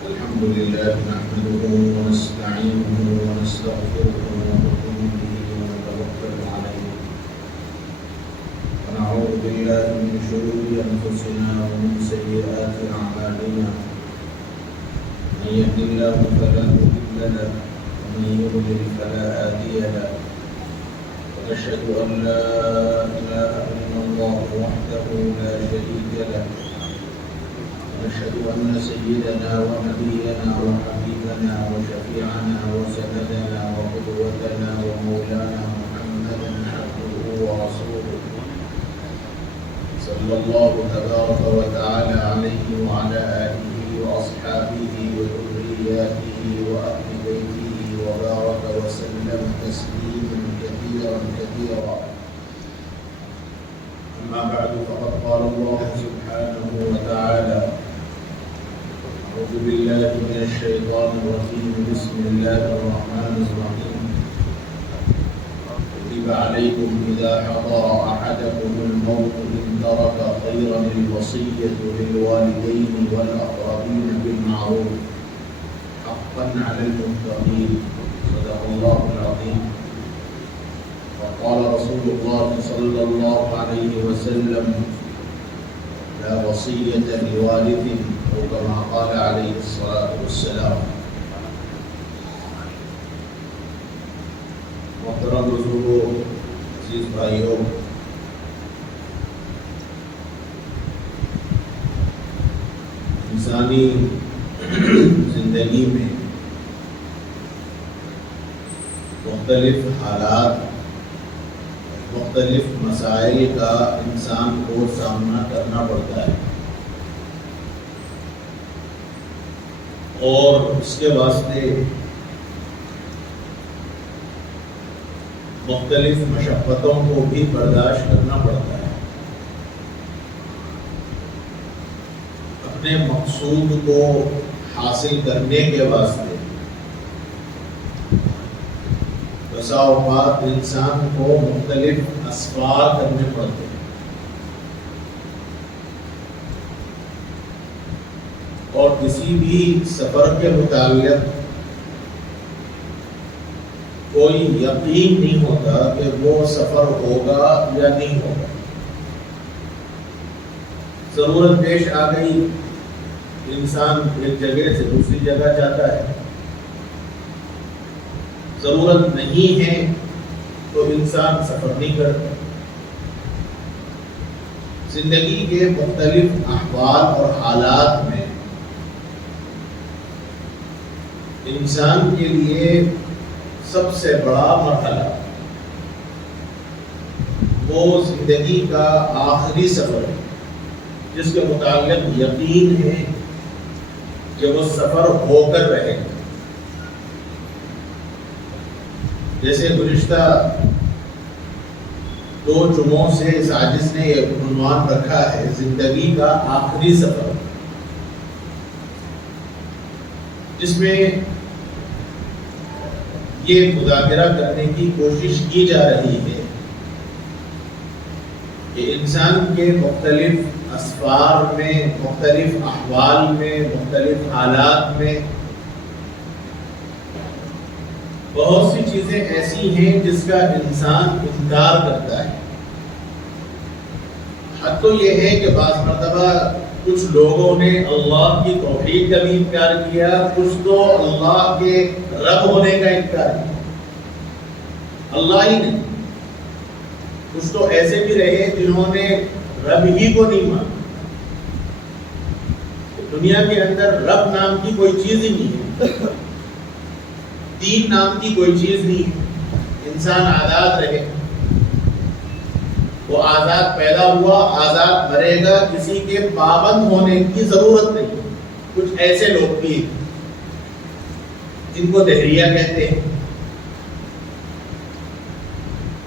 الحمد لله نحمده ونستعينه ونستغفره ونؤمن به ونتوكل عليه ونعوذ بالله من شرور أنفسنا ومن سيئات أعمالنا من يهد الله فلا مضل له ومن يضلل فلا هادي له ونشهد أن لا إله إلا الله وحده لا شريك له ونشهد أن سيدنا ونبينا وحبيبنا وشفيعنا وسندنا وقدوتنا ومولانا محمدا عبده ورسوله صلى الله تبارك وتعالى عليه وعلى آله وأصحابه وذرياته وأهل بيته وبارك وسلم تسليما كثيرا كثيرا. أما بعد فقد قال الله سبحانه وتعالى: أعوذ بالله من الشيطان الرجيم بسم الله الرحمن الرحيم كتب عليكم إذا حضر أحدكم الموت إن ترك خيرا الوصية للوالدين والأقربين بالمعروف حقا على المتقين. صدق الله العظيم. وقال رسول الله صلى الله عليه وسلم: لا وصية لوارث، أو كما قال عليه الصلاة والسلام. محترم بزرگوں، عزیز بھائیوں، انسانی زندگی میں مختلف حالات، مختلف مسائل کا انسان کو سامنا کرنا پڑتا ہے، اور اس کے واسطے مختلف مشقتوں کو بھی برداشت کرنا پڑتا ہے. اپنے مقصود کو حاصل کرنے کے واسطے بسا اوقات انسان کو مختلف اسفار کرنے پڑتے ہیں، اور کسی بھی سفر کے متعلق کوئی یقین نہیں ہوتا کہ وہ سفر ہوگا یا نہیں ہوگا. ضرورت پیش آ گئی، انسان ایک جگہ سے دوسری جگہ جاتا ہے. ضرورت نہیں ہے تو انسان سفر نہیں کرتا. زندگی کے مختلف احوال اور حالات میں انسان کے لیے سب سے بڑا مرحلہ وہ زندگی کا آخری سفر ہے، جس کے متعلق یقین ہے کہ وہ سفر ہو کر رہے گا. جیسے گزشتہ 2 جمعوں سے اس عاجز نے یہ عنوان رکھا ہے زندگی کا آخری سفر، جس میں یہ مذاکرہ کرنے کی کوشش کی جا رہی ہے کہ انسان کے مختلف اسفار میں، مختلف احوال میں، مختلف حالات میں بہت سی چیزیں ایسی ہیں جس کا انسان انکار کرتا ہے. حد تو یہ ہے کہ بعض مرتبہ کچھ لوگوں نے اللہ کی توحید کا بھی انکار کیا، کچھ تو اللہ کے رب ہونے کا انکار کیا. اللہ ہی نہیں، کچھ تو ایسے بھی رہے جنہوں نے رب ہی کو نہیں مانا. دنیا کے اندر رب نام کی کوئی چیز ہی نہیں ہے، دین نام کی کوئی چیز نہیں ہے. انسان آزاد رہے، وہ آزاد پیدا ہوا، آزاد مرے گا، کسی کے پابند ہونے کی ضرورت نہیں. کچھ ایسے لوگ بھی جن کو دہریہ کہتے ہیں،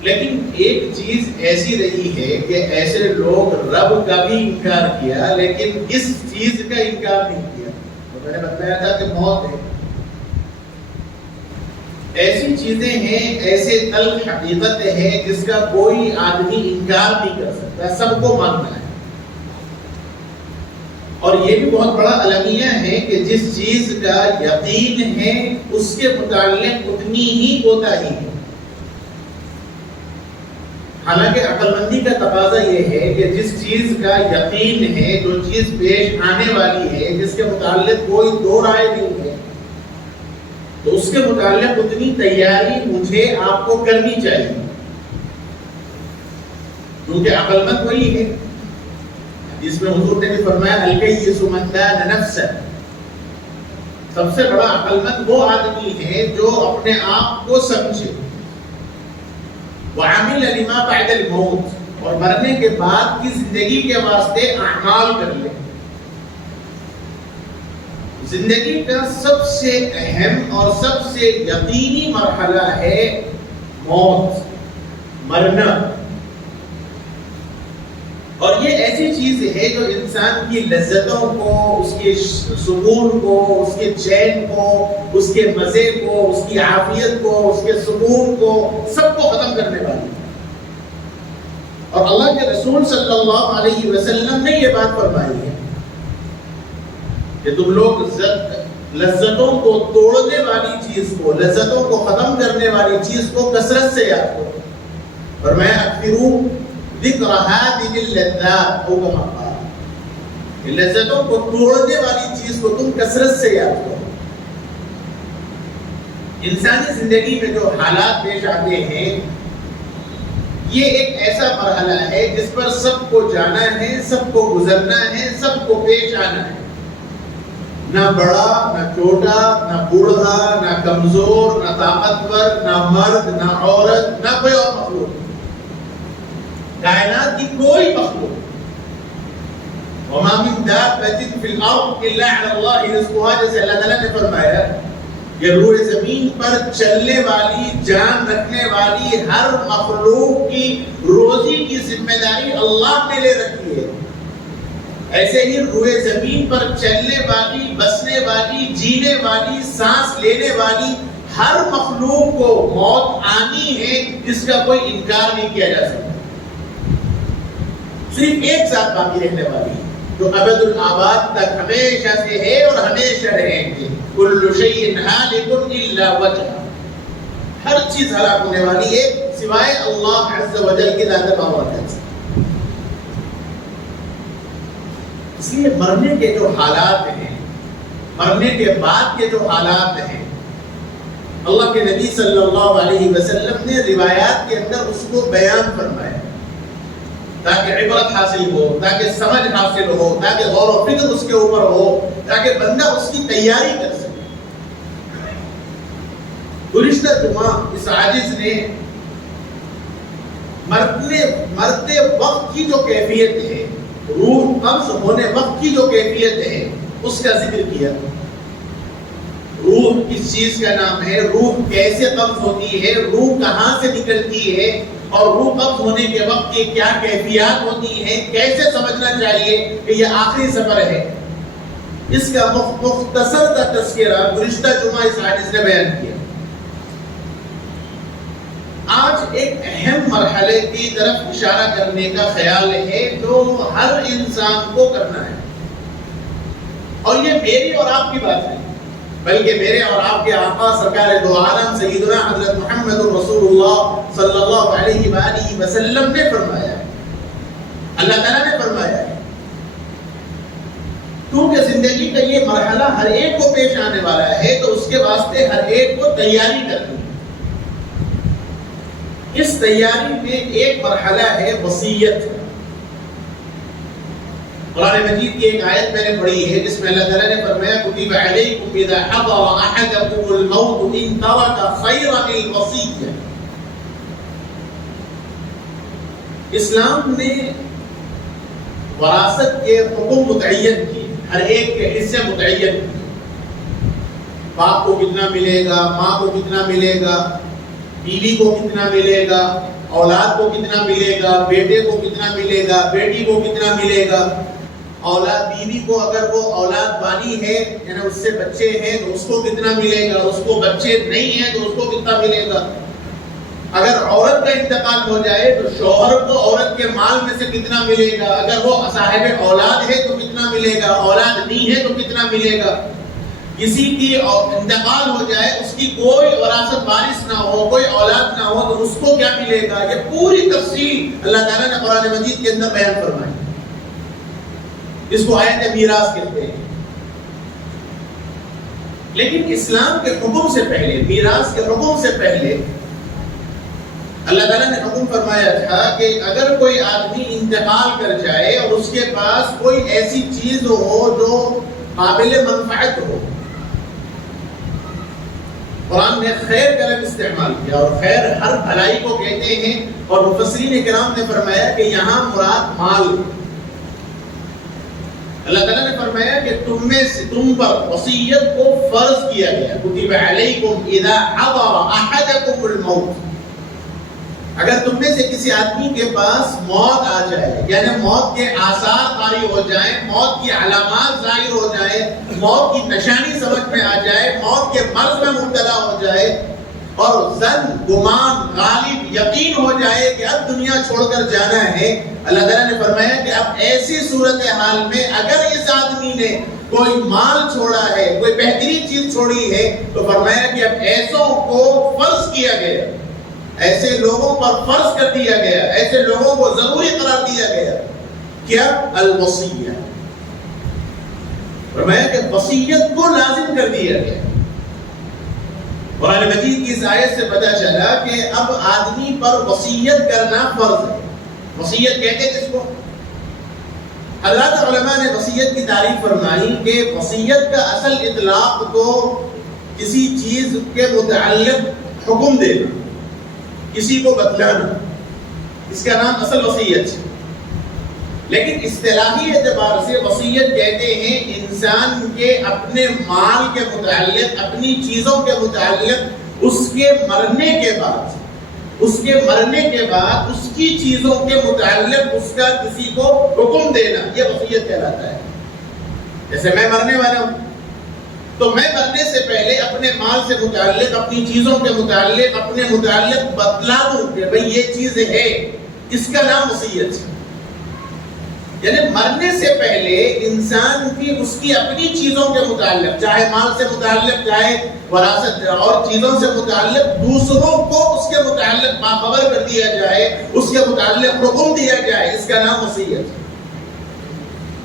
لیکن ایک چیز ایسی رہی ہے کہ ایسے لوگ رب کا بھی انکار کیا لیکن اس چیز کا انکار نہیں کیا. تو میں نے بتایا تھا کہ موت ہے. ایسی چیزیں ہیں، ایسے تلخ حقیقتیں ہیں جس کا کوئی آدمی انکار نہیں کر سکتا، سب کو ماننا ہے. اور یہ بھی بہت بڑا المیہ ہے کہ جس چیز کا یقین ہے اس کے متعلق اتنی ہی کوتاہی ہے. حالانکہ عقل مندی کا تقاضا یہ ہے کہ جس چیز کا یقین ہے، جو چیز پیش آنے والی ہے، جس کے متعلق کوئی دو رائے نہیں ہے، تو اس کے متعلق اتنی تیاری مجھے آپ کو کرنی چاہیے، کیونکہ عقل مند وہی ہے. اس میں حضور نے بھی فرمایا الکیس من دان نفسہ، سب سے بڑا عقل مند وہ آدمی ہے جو اپنے آپ کو سمجھے. وعمل لما بعد الموت، اور مرنے کے بعد کی زندگی کے واسطے اعمال کر لے. زندگی کا سب سے اہم اور سب سے یقینی مرحلہ ہے موت، مرنا. اور یہ ایسی چیز ہے جو انسان کی لذتوں کو، اس کے سکون کو، اس کے چین کو، اس کے مزے کو، اس کی عافیت کو، اس کے سکون کو، سب کو ختم کرنے والی ہے. اور اللہ کے رسول صلی اللہ علیہ وسلم نے یہ بات فرمائی ہے کہ تم لوگ لذتوں کو توڑنے والی چیز کو، لذتوں کو ختم کرنے والی چیز کو کثرت سے یاد کرو. فرمایا اکثروا ذکر هذه اللذات، او کما قال، لذتوں کو توڑنے والی چیز کو تم کثرت سے یاد کرو. انسانی زندگی میں جو حالات پیش آتے ہیں، یہ ایک ایسا مرحلہ ہے جس پر سب کو جانا ہے، سب کو گزرنا ہے، سب کو پیش آنا ہے. نہ بڑا، نہ چھوٹا، نہ بوڑھا، نہ کمزور، نہ طاقتور، نہ مرد، نہ عورت، نہ کوئی اور مخلوق. کائنات کی کوئی مخلوق، وما من دابة في الارض الا على الله رزقها، جیسے اللہ تعالیٰ نے فرمایا کہ روئے زمین پر چلنے والی، جان رکھنے والی ہر مخلوق کی روزی کی ذمہ داری اللہ نے لے رکھی ہے. ایسے ہی روئے زمین پر چلنے والی، بسنے والی، جینے والی، سانس لینے والی ہر مخلوق کو موت آنی ہے، جس کا کوئی انکار نہیں کیا جا سکتا. صرف ایک ذات باقی رہنے والی ہے جو ابد الآباد تک ہمیشہ سے ہے اور ہمیشہ رہیں گے. کل شیء ہالک الا وجہہ، ہر چیز ہلاک ہونے والی ہے سوائے اللہ عز و جل کی ذات بابرکت سے. اس لیے مرنے کے جو حالات ہیں، مرنے کے بعد کے جو حالات ہیں، اللہ کے نبی صلی اللہ علیہ وسلم نے روایات کے اندر اس کو بیان فرمایا تاکہ عبرت حاصل ہو، تاکہ سمجھ حاصل ہو، تاکہ غور و فکر اس کے اوپر ہو، تاکہ بندہ اس کی تیاری کر سکے. گزشتہ جمعہ اس عاجز نے مرتے وقت کی جو کیفیت ہے، روح قبض ہونے وقت کی جو کیفیت ہے، اس کا ذکر کیا. روح کس چیز کا نام ہے، روح کیسے قبض ہوتی ہے، روح کہاں سے نکلتی ہے، اور روح قبض ہونے کے وقت کی کیا کیفیات ہوتی ہیں، کیسے سمجھنا چاہیے کہ یہ آخری سفر ہے. اس کا مختصر کا تذکرہ گزشتہ جمعہ اس حدیث نے بیان کیا. آج ایک اہم مرحلے کی طرف اشارہ کرنے کا خیال ہے جو ہر انسان کو کرنا ہے. اور یہ میری اور آپ کی بات نہیں، بلکہ میرے اور آپ کے آقا سرکار دو عالم سیدنا حضرت محمد رسول اللہ صلی اللہ علیہ وآلہ وسلم نے فرمایا، اللہ تعالیٰ نے فرمایا ہے. کیونکہ زندگی کا یہ مرحلہ ہر ایک کو پیش آنے والا ہے، تو اس کے واسطے ہر ایک کو تیاری کرنی ہے. اس تیاری میں ایک مرحلہ ہے وصیت. قرآن مجید کی ایک آیت میں نے پڑھی ہے جس میں اللہ تعالیٰ نے فرمایا کتب علیکم اذا حضر احدکم الموت ان ترک خیرا الوصیہ. اسلام نے وراثت کے حکم متعین کیے، ہر ایک کے حصے متعین کیے. باپ کو کتنا ملے گا، ماں کو کتنا ملے گا، بیوی کو کتنا ملے گا، اولاد کو کتنا ملے گا، بیٹے کو کتنا ملے گا، بیٹی کو کتنا ملے گا. اولاد بیوی کو اگر وہ اولاد والی ہے یعنی اس سے بچے ہیں تو اس کو کتنا ملے گا، اس کو بچے نہیں ہیں تو اس کو کتنا ملے گا. اگر عورت کا انتقال ہو جائے تو شوہر کو عورت کے مال میں سے کتنا ملے گا، اگر وہ صاحب اولاد ہے تو کتنا کتنا ملے گا، اولاد نہیں ہے تو کتنا ملے گا، کسی کی انتقال ہو جائے، اس کی کوئی وراثت وارث نہ ہو، کوئی اولاد نہ ہو تو اس کو کیا ملے گا، یہ پوری تفصیل اللہ تعالیٰ نے قرآن مجید کے اندر بیان فرمائی. اس کو آیت میراث کہتے ہیں. لیکن اسلام کے حکم سے پہلے، میراث کے حکم سے پہلے اللہ تعالیٰ نے حکم فرمایا تھا کہ اگر کوئی آدمی انتقال کر جائے اور اس کے پاس کوئی ایسی چیز ہو جو قابل منفعت ہو. قرآن نے خیر کا لفظ استعمال کیا، اور خیر ہر بھلائی کو کہتے ہیں، اور مفسرین کرام نے فرمایا کہ یہاں مراد مال. اللہ تعالیٰ نے فرمایا کہ تم پر وصیت کو فرض کیا گیا. کتب علیکم اذا حضر احدکم الموت. اگر تم میں سے کسی آدمی کے پاس موت آ جائے، یعنی موت کے آثار طاری ہو جائیں، موت کی علامات ظاہر ہو جائیں، موت کی نشانی سمجھ میں آ جائے، موت کے مرض میں مبتلا ہو جائے، اور ظن، گمان، غالب یقین ہو جائے کہ اب دنیا چھوڑ کر جانا ہے، اللہ تعالیٰ نے فرمایا کہ اب ایسی صورتحال میں اگر اس آدمی نے کوئی مال چھوڑا ہے، کوئی بہترین چیز چھوڑی ہے، تو فرمایا کہ اب ایسوں کو فرض کیا گیا، ایسے لوگوں پر فرض کر دیا گیا، ایسے لوگوں کو ضروری قرار دیا گیا. کیا؟ الوصیہ. فرمایا کہ وصیت کو لازم کر دیا گیا. قرآن مجید کی اس آیت سے پتہ چلا کہ اب آدمی پر وصیت کرنا فرض ہے. وصیت کہتے کس کو؟ حضرات علماء نے وصیت کی تعریف فرمائی کہ وصیت کا اصل اطلاق تو کسی چیز کے متعلق حکم دینا، کسی کو بتلانا، اس کا نام اصل وصیت ہے. لیکن اصطلاحی اعتبار سے وصیت کہتے ہیں انسان کے اپنے مال کے متعلق، اپنی چیزوں کے متعلق اس کے مرنے کے بعد اس کی چیزوں کے متعلق اس کا کسی کو حکم دینا، یہ وصیت کہلاتا ہے. جیسے میں مرنے والا ہوں تو میں مرنے سے پہلے اپنے مال سے متعلق، اپنی چیزوں کے متعلق، اپنے متعلق بتلا دوں کہ بھئی یہ چیز ہے، اس کا نام وصیت ہے. یعنی مرنے سے پہلے انسان کی اس کی اپنی چیزوں کے متعلق، چاہے مال سے متعلق، چاہے وراثت اور چیزوں سے متعلق، دوسروں کو اس کے متعلق باخبر کر دیا جائے، اس کے متعلق حکم دیا جائے، اس کا نام وصیت ہے.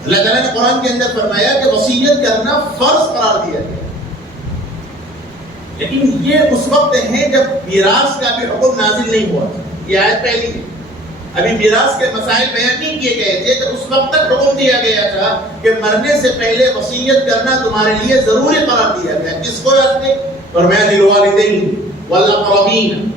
اللہ تعالیٰ نے قرآن کے اندر فرمایا کہ وصیت کرنا فرض قرار دیا گیا. لیکن یہ اس وقت ہے جب میراث کا بھی حکم نازل نہیں ہوا تھا. یہ آیت پہلی ہے، ابھی میراث کے مسائل بیان نہیں کیے گئے تھے، تو اس وقت تک حکم دیا گیا تھا کہ مرنے سے پہلے وصیت کرنا تمہارے لیے ضروری قرار دیا گیا. کس کو واسطے؟ فرمایا للوالدین والاقربین،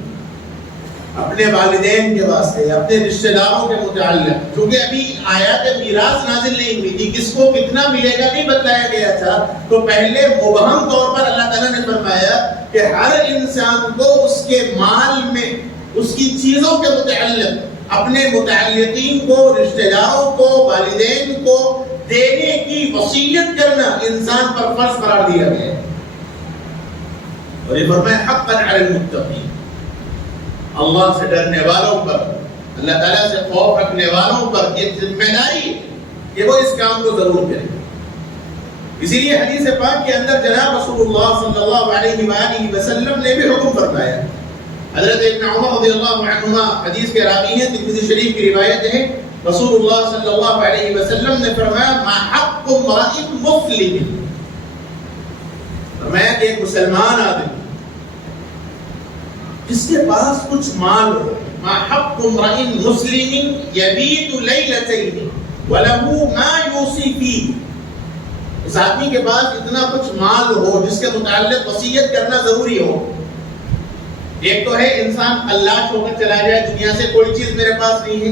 اپنے والدین کے واسطے، اپنے رشتہ داروں کے متعلق. کیونکہ ابھی آیات میراث نازل نہیں ہوئی تھی، کس کو کتنا ملے گا نہیں بتلایا گیا تھا، تو پہلے مبہم طور پر اللہ تعالیٰ نے فرمایا کہ ہر انسان کو اس کے مال میں، اس کی چیزوں کے متعلق، اپنے متعلقین کو، رشتہ داروں کو، والدین کو دینے کی وصیت کرنا انسان پر فرض قرار دیا گیا. اور یہ فرمایا حقا علی المتقین، اللہ سے ڈرنے والوں پر، اللہ تعالیٰ سے خوف رکھنے والوں پر یہ ذمہ داری ہے کہ وہ اس کام کو ضرور کریں. اسی لیے حدیث پاک کے اندر جناب رسول اللہ صلی اللہ علیہ وآلہ وسلم نے بھی حکم فرمایا. حضرت ابن عمر رضی اللہ عنہما حدیث کے راوی ہیں، ترمذی شریف کی روایت ہے، رسول اللہ صلی اللہ علیہ وسلم نے فرمایا ما حق امرئ مسلم، فرمایا کہ ایک مسلمان آدمی جس کے پاس کچھ مال ہو، ما حق امرئ مسلم یبیت لیلتین وله ما یوصی فیہ، اس آدمی کے پاس اتنا کچھ مال ہو جس کے متعلق وصیت کرنا ضروری ہو. ایک تو ہے انسان اللہ چھوڑ کر چلا جائے، دنیا سے کوئی چیز میرے پاس نہیں ہے،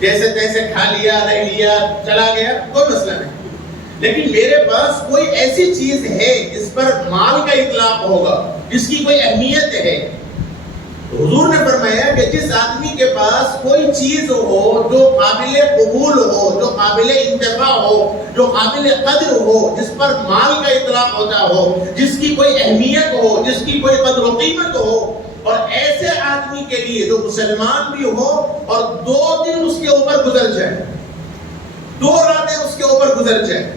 جیسے تیسے کھا لیا، رہ لیا، چلا گیا، کوئی مسئلہ نہیں، لیکن میرے پاس کوئی ایسی چیز ہے جس پر مال کا اطلاق ہوگا، جس کی کوئی اہمیت ہے. حضور نے فرمایا کہ جس آدمی کے پاس کوئی چیز ہو جو قابل قبول ہو، جو قابل انتفاع ہو، جو قابل قدر ہو، جس پر مال کا اطلاق ہوتا ہو، جس کی کوئی اہمیت ہو، جس کی کوئی قدر و قیمت ہو، اور ایسے آدمی کے لیے جو مسلمان بھی ہو اور 2 دن اس کے اوپر گزر جائے، 2 راتیں اس کے اوپر گزر جائیں،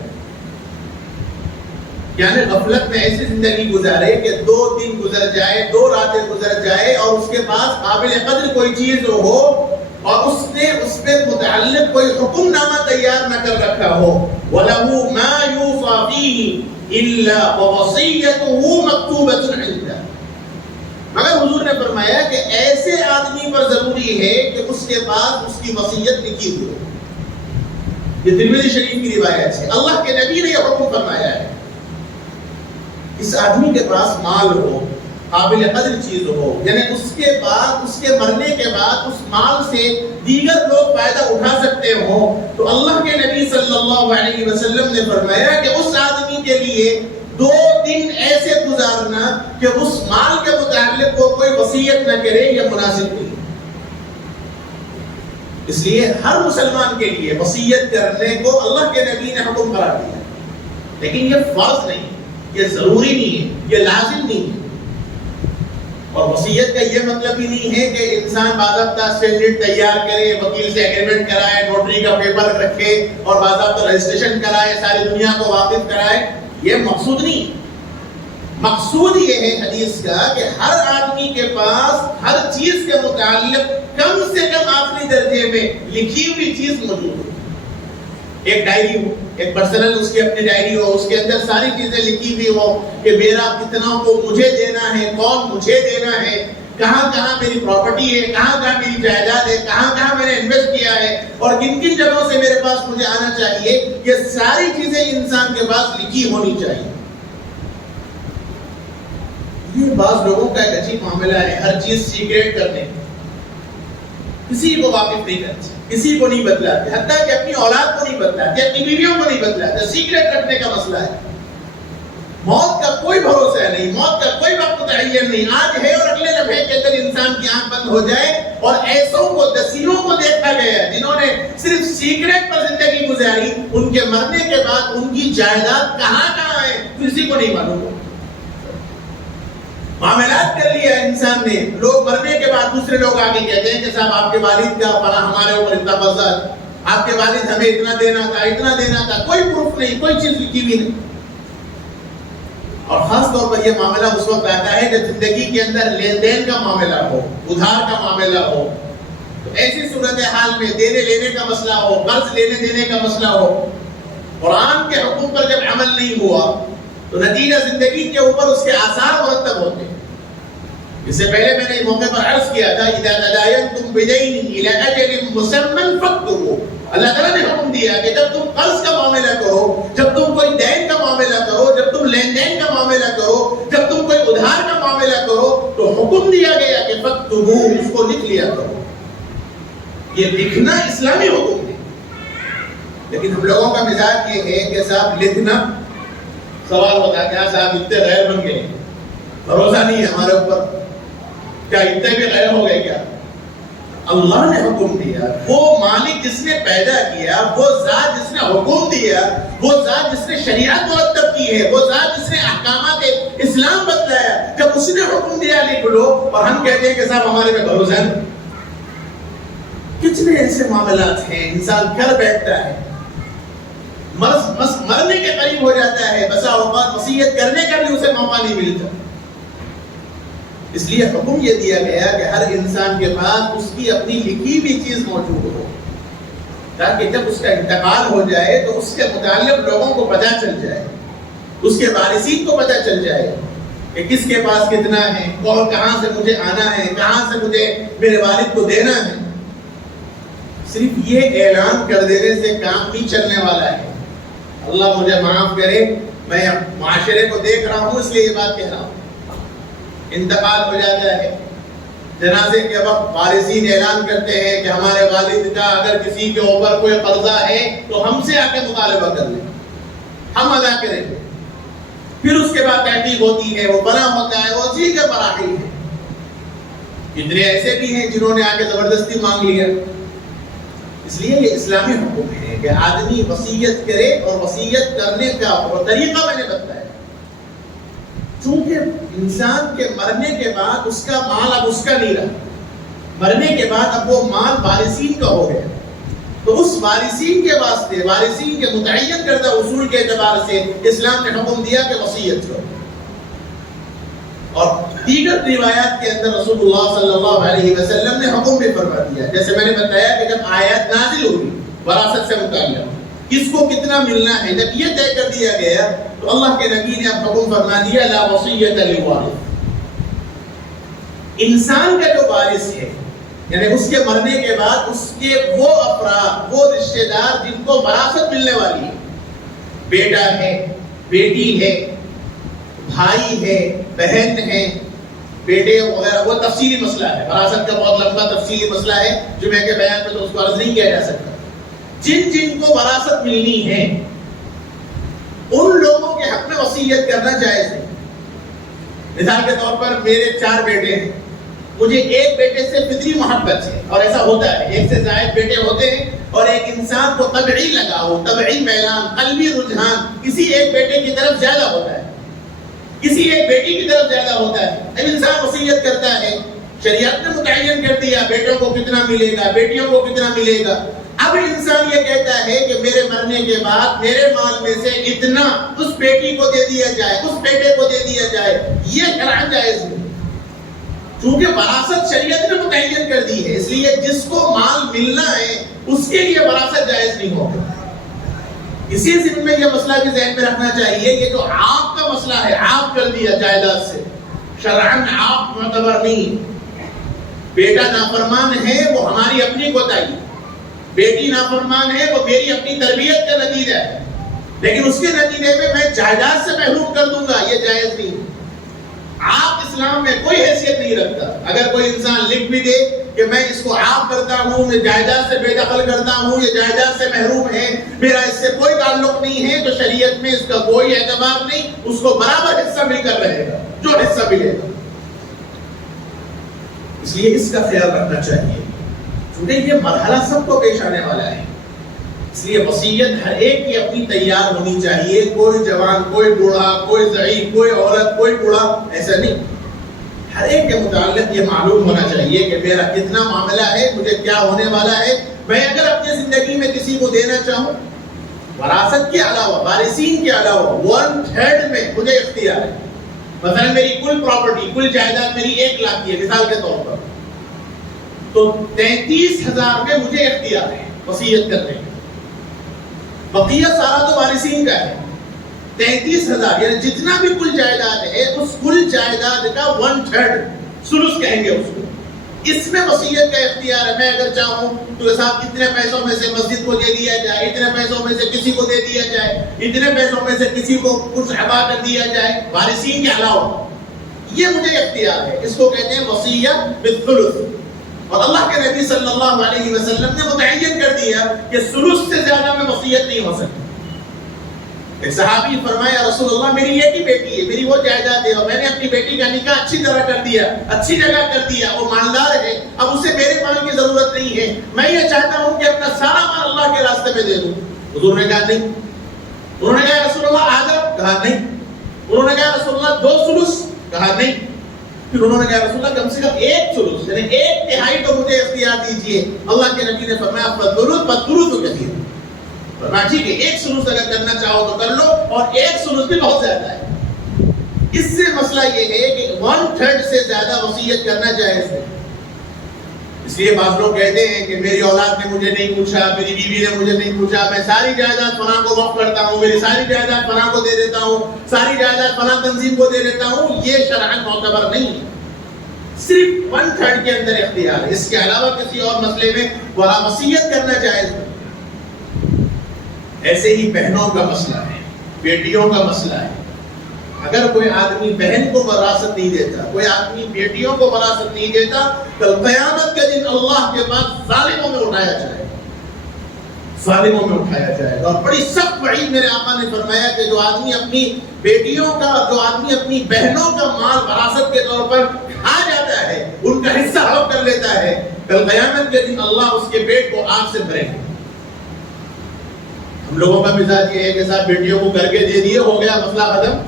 یعنی غفلت میں ایسی زندگی گزارے کہ 2 دن گزر جائے، 2 راتیں گزر جائے اور اس کے پاس قابل قدر کوئی چیز ہو اور اس نے اس پہ متعلق کوئی حکم نامہ تیار نہ کر رکھا ہو، وَلَهُ مَا يُوصَى فِيهِ إِلَّا وَوَصِيَّتُهُ مَكْتُوبَةٌ عِندَهُ۔ مگر حضور نے فرمایا کہ ایسے آدمی پر ضروری ہے کہ اس کے پاس اس کی وصیت لکھی ہوئی ہو۔ یہ ترمذی شریف کی روایت ہے، اللہ کے نبی نے یہ حکم فرمایا ہے۔ اس آدمی کے پاس مال ہو، قابل قدر چیز ہو، یعنی اس کے بعد، اس کے مرنے کے بعد اس مال سے دیگر لوگ فائدہ اٹھا سکتے ہوں، تو اللہ کے نبی صلی اللہ علیہ وسلم نے فرمایا کہ اس آدمی کے لیے 2 دن ایسے گزارنا کہ اس مال کے متعلق وہ کوئی وصیت نہ کرے، یہ مناسب نہیں۔ اس لیے ہر مسلمان کے لیے وصیت کرنے کو اللہ کے نبی نے حکم قرار دیا، لیکن یہ فرض نہیں، یہ ضروری نہیں ہے، یہ لازم نہیں ہے۔ اور وصیت کا یہ مطلب بھی نہیں ہے کہ انسان باضابطہ اسٹیٹمنٹ تیار کرے، وکیل سے ایگریمنٹ کرائے، نوٹری کا پیپر رکھے اور باضابطہ رجسٹریشن کرائے، ساری دنیا کو واقف کرائے، یہ مقصود نہیں۔ مقصود یہ ہے حدیث کا کہ ہر آدمی کے پاس ہر چیز کے متعلق کم سے کم آخری درجے میں لکھی ہوئی چیز موجود ہو۔ ایک ڈائری ہو، ایک پرسنل اس کی اپنی ڈائری ہو، اس کے اندر ساری چیزیں لکھی ہوئی ہو کہ میرا کتنا کو مجھے دینا ہے، کون مجھے دینا ہے، کہاں کہاں میری پراپرٹی ہے، کہاں کہاں میری جائیداد ہے، کہاں کہاں میں نے انویسٹ کیا ہے اور کن کن جگہوں سے میرے پاس مجھے آنا چاہیے، یہ ساری چیزیں انسان کے پاس لکھی ہونی چاہیے۔ یہ بعض لوگوں کا ایک عجیب معاملہ ہے، ہر چیز سیکریٹ کرنے، کسی کو واقف نہیں کرتے، کسی کو نہیں بتلاتے، حتیٰ کہ اپنی اولاد کو نہیں بتلاتے، اپنی بیویوں کو نہیں بتلاتے، سیکریٹ رکھنے کا مسئلہ ہے۔ موت کا کوئی بھروسہ نہیں، موت کا کوئی وقت متعین نہیں، آج ہے اور اگلے لمحے کے اندر انسان کی آنکھ بند ہو جائے۔ اور ایسوں کو، دسیوں کو دیکھا گیا ہے جنہوں نے صرف سیکریٹ پر زندگی گزاری، ان کے مرنے کے بعد ان کی جائیداد کہاں کہاں ہے کسی کو نہیں معلوم۔ معاملات کر لیا انسان نے، لوگ مرنے کے بعد دوسرے لوگ آگے کہتے ہیں کہ صاحب آپ کے والد کا فلاں ہمارے اوپر اتنا قرضہ، آپ کے والد ہمیں اتنا دینا تھا، اتنا دینا تھا، کوئی پروف نہیں، کوئی چیز لکھی ہوئی نہیں۔ اور خاص طور پر یہ معاملہ اس وقت آتا ہے جب زندگی کے اندر لین دین کا معاملہ ہو، ادھار کا معاملہ ہو، تو ایسی صورتحال میں دینے لینے کا مسئلہ ہو، قرض لینے دینے کا مسئلہ ہو، قرآن کے حکم پر جب عمل نہیں ہوا تو نتیجہ زندگی کے اوپر اس کے آثار مرتب ہوتے ہیں۔ اس سے پہلے میں نے اس موقع پر عرض کیا تھا اذا تداینتم بدین الی اجل مسمى فاكتبوا، اللہ تعالیٰ نے حکم دیا کہ جب تم قرض کا معاملہ کرو، جب تم کوئی دین کا معاملہ کرو، جب تم لین دین کا معاملہ کرو، جب تم کوئی ادھار کا معاملہ کرو، تو حکم دیا گیا کہ فاكتبوا، اس کو لکھ لیا کرو۔ یہ لکھنا اسلامی حکم ہے، لیکن ہم لوگوں کا مزاج یہ ہے کہ صاحب لکھنا، سوال ہوتا کیا صاحب اتنے غیر بن گئے، بھروسہ نہیں ہے ہمارے اوپر، کیا اتنے بھی غیر ہو گئے کیا؟ اللہ نے حکم دیا، وہ مالک جس نے پیدا کیا، وہ ذات جس نے حکم دیا، وہ ذات جس نے شریعت مرتب کی ہے، وہ ذات جس نے احکامات اسلام بتلایا، جب اس نے حکم دیا لکھ لو اور ہم کہتے ہیں کہ صاحب ہمارے میں بھروسہ نہیں۔ کتنے ایسے معاملات ہیں انسان کر بیٹھتا ہے، مرنے کے قریب ہو جاتا ہے، بسا اوقات وصیت کرنے کا بھی اسے موقع نہیں ملتا۔ اس لیے حکم یہ دیا گیا کہ ہر انسان کے پاس اس کی اپنی لکھی ہوئی چیز موجود ہو، تاکہ جب اس کا انتقال ہو جائے تو اس کے متعلق لوگوں کو پتہ چل جائے، اس کے وارثین کو پتہ چل جائے کہ کس کے پاس کتنا ہے، اور کہاں سے مجھے آنا ہے، کہاں سے مجھے میرے والد کو دینا ہے۔ صرف یہ اعلان کر دینے سے کام نہیں چلنے والا ہے۔ اللہ مجھے معاف کرے، میں معاشرے کو دیکھ رہا ہوں اس لیے یہ بات کہہ رہا ہوں۔ انتقال ہو جاتا ہے، جنازے کے وقت وارثین اعلان کرتے ہیں کہ ہمارے والد کا اگر کسی کے اوپر کوئی قرضہ ہے تو ہم سے آ کے مطالبہ کر لیں، ہم ادا کریں گے۔ پھر اس کے بعد تحقیق ہوتی ہے، وہ بنا ہوتا ہے، وہ اسی کے مراحل ہے۔ کتنے ایسے بھی ہیں جنہوں نے آ کے زبردستی مانگ لیا۔ اس لیے یہ اسلامی حکم ہے کہ آدمی وصیت کرے، اور وصیت کرنے کا طریقہ میں نے بتایا، چونکہ انسان کے مرنے کے بعد اس کا مال اب اس کا نہیں رہا، مرنے کے بعد اب وہ مال وارثین کا ہو گیا۔ تو اس وارثین کے واسطے، وارثین کے متعین کردہ اصول کے اعتبار سے اسلام نے حکم دیا کہ وصیت کرو. اور دیگر روایات کے اندر رسول اللہ صلی اللہ علیہ وسلم نے حکم بھی فرما دیا. جیسے میں نے بتایا کہ جب آیات نازل ہوئی وراثت سے متعلق کس کو کتنا ملنا ہے، جب یہ طے کر دیا گیا تو اللہ کے نبی نے اب حکم فرما دیا لا وصیت للوارث. انسان کا جو وارث ہے یعنی اس کے مرنے کے بعد اس کے وہ افراد، وہ رشتہ دار جن کو وراثت ملنے والی ہے، بیٹا ہے، بیٹی ہے، بھائی ہے، بہن ہے، بیٹے وغیرہ، وہ تفصیلی مسئلہ ہے. وراثت کا بہت لمبا تفصیلی مسئلہ ہے جو میں کے بیان میں تو اس کو عرض نہیں کیا جا سکتا. جن جن کو وراثت ملنی ہے ان لوگوں کے حق میں وصیت کرنا جائز ہے. مثال کے طور پر میرے 4 بیٹے ہیں، مجھے ایک بیٹے سے فطری محبت ہے، اور ایسا ہوتا ہے، ایک سے زائد بیٹے ہوتے ہیں اور ایک انسان کو طبعی لگاؤ، طبعی میلان، قلبی رجحان کسی ایک بیٹے کی طرف زیادہ ہوتا ہے، کسی ایک بیٹی کی طرف زیادہ ہوتا ہے. اب انسان وصیت کرتا ہے، شریعت نے متعین کر دیا بیٹوں کو کتنا ملے گا، بیٹیوں کو کتنا ملے گا. اب انسان یہ کہتا ہے کہ میرے مرنے کے بعد میرے مال میں سے اتنا اس بیٹی کو دے دیا جائے، اس بیٹے کو دے دیا جائے. یہ شرعاً جائز نہیں، چونکہ وراثت شریعت نے متعین کر دی ہے، اس لیے جس کو مال ملنا ہے اس کے لیے وراثت جائز نہیں ہوگی. اسی ضمن میں یہ مسئلہ بھی ذہن میں رکھنا چاہیے کہ جو آپ کا مسئلہ ہے، آپ کر دیا جائیداد سے، شرعاً آپ معتبر نہیں. بیٹا نافرمان ہے وہ ہماری اپنی کوتاہی، بیٹی نافرمان ہے وہ میری اپنی تربیت کا نتیجہ ہے، لیکن اس کے نتیجے میں میں جائیداد سے محروم کر دوں گا، یہ جائز نہیں. آپ اسلام میں کوئی حیثیت نہیں رکھتا. اگر کوئی انسان لکھ بھی دے کہ میں اس کو عاق کرتا ہوں، میں جائیداد سے بے دخل کرتا ہوں، یہ جائیداد سے محروم ہے، میرا اس سے کوئی تعلق نہیں ہے، تو شریعت میں اس کا کوئی اعتبار نہیں، اس کو برابر حصہ مل کر رہے گا جو حصہ ملے گا. اس لیے اس کا خیال رکھنا چاہیے کیونکہ یہ مرحلہ سب کو پیش آنے والا ہے. اس لیے وصیت ہر ایک کی اپنی تیار ہونی چاہیے. کوئی جوان، کوئی بوڑھا، کوئی ضعیف، کوئی عورت، کوئی بوڑھا، ایسا نہیں. ہر ایک کے متعلق یہ معلوم ہونا چاہیے کہ میرا کتنا معاملہ ہے، مجھے کیا ہونے والا ہے. میں اگر اپنی زندگی میں کسی کو دینا چاہوں، وراثت کے علاوہ، وارثین کے علاوہ 1/3 میں مجھے اختیار ہے. مثلا میری کل پراپرٹی، کل جائیداد میری 1 لاکھ کی ہے مثال کے طور پر، تو 33,000 میں مجھے اختیار ہے وصیت کرنے کا. بقیہ سارا تو وارثین کا ہے. 33,000 یعنی جتنا بھی کل جائیداد ہے اس کل جائیداد کا 1/3 سلس کہیں گے اس کو، اس میں وصیت کا اختیار ہے. میں اگر چاہوں تو صاحب اتنے پیسوں میں سے مسجد کو دے دیا جائے، اتنے پیسوں میں سے کسی کو دے دیا جائے، اتنے پیسوں میں سے کسی کو کچھ عطا کر دیا جائے وارثین کے علاوہ، یہ مجھے اختیار ہے. اس کو کہتے ہیں وصیت بالثلث. اور اللہ کے نبی صلی اللہ علیہ وسلم نے متعین کر دیا کہ ثلث سے زیادہ میں وصیت نہیں ہو سکتی. ایک صحابی فرمایا رسول اللہ میری ایک ہی بیٹی ہے، میری وہ جائیداد ہے، اور میں نے اپنی بیٹی کا نکاح اچھی طرح کر دیا، اچھی جگہ کر دیا، وہ مالدار ہے، اب اسے میرے مال کی ضرورت نہیں ہے، میں یہ چاہتا ہوں کہ اپنا سارا مال اللہ کے راستے میں دے دوں. حضور نے کہا نہیں. انہوں نے کہا رسول اللہ آدھا؟ کہا نہیں. انہوں نے کہا رسول اللہ 2 ثلث؟ کہا نہیں. پھر انہوں نے کہا رسول اللہ کم سے کم 1 ثلث یعنی 1/3 تو مجھے اختیار دیجیے. اللہ کے نبی نے فرمایا فالثلث کثیر. فرمایا ٹھیک ہے 1 ثلث اگر کرنا چاہو تو کر لو، اور 1 ثلث بھی بہت زیادہ ہے. اس سے مسئلہ یہ ہے کہ 1/3 سے زیادہ وصیت کرنا جائز ہے. اس لیے بعض لوگ کہتے ہیں کہ میری اولاد نے مجھے نہیں پوچھا، میری بیوی نے مجھے نہیں پوچھا، میں ساری جائیداد فلاں کو وقف کرتا ہوں، میری ساری جائیداد فلاں کو دے دیتا ہوں، ساری جائیداد فلاں تنظیم کو دے دیتا ہوں. یہ شرعاً معتبر نہیں ہے. صرف 1/3 کے اندر اختیار ہے. اس کے علاوہ کسی اور مسئلے میں وصیت کرنا جائز ہے. ایسے ہی بہنوں کا مسئلہ ہے، بیٹیوں کا مسئلہ ہے. اگر کوئی آدمی بہن کو وراثت نہیں دیتا، کوئی آدمی بیٹیوں کو وراثت نہیں دیتا، کل قیامت کے دن اللہ کے پاس ظالموں میں اٹھایا جائے گا، ظالموں میں اٹھایا جائے گا. اور بڑی سخت وعید میرے آقا نے فرمایا کہ جو آدمی اپنی بیٹیوں کا، جو آدمی اپنی بہنوں کا مال وراثت کے طور پر کھا جاتا ہے، ان کا حصہ ہڑپ کر لیتا ہے، کل قیامت کے دن اللہ اس کے پیٹ کو آگ سے بھرے گا. ہم لوگوں کا مزاج یہ ہے کہ صاحب بیٹیوں کو کر کے دے دیے، ہو گیا مسئلہ ختم.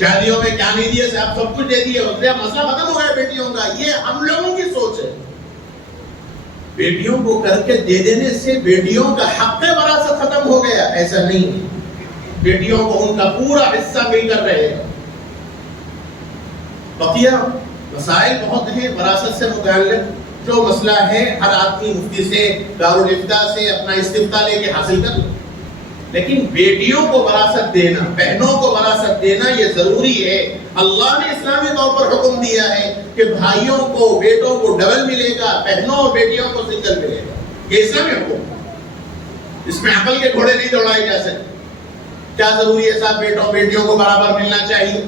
شادیوں میں کیا نہیں دیے صاحب، سب کچھ دے دیے، مسئلہ ختم ہو گیا بیٹیوں کا. یہ ہم لوگوں کی سوچ ہے. بیٹیوں کو کر کے دے دینے سے بیٹیوں کا حق وراثت ختم ہو گیا، ایسا نہیں ہے، بیٹیوں کو ان کا پورا حصہ مل کر رہے گا۔ بقیہ مسائل بہت ہیں وراثت سے متعلق، جو مسئلہ ہے ہر آدمی مفتی سے، دارالافتاء سے اپنا استفتاء لے کے حاصل کر لے، لیکن بیٹیوں کو وراثت دینا، بہنوں کو وراثت دینا یہ ضروری ہے۔ اللہ نے اسلامی طور پر حکم دیا ہے کہ بھائیوں کو بیٹوں کو ڈبل ملے گا، بہنوں اور بیٹیوں کو سنگل ملے گا، یہ اسلامی حکم، اس میں عقل کے گھوڑے نہیں دوڑائے جا سکتے۔ کیا ضروری ہے صاحب بیٹوں بیٹیوں کو برابر ملنا چاہیے؟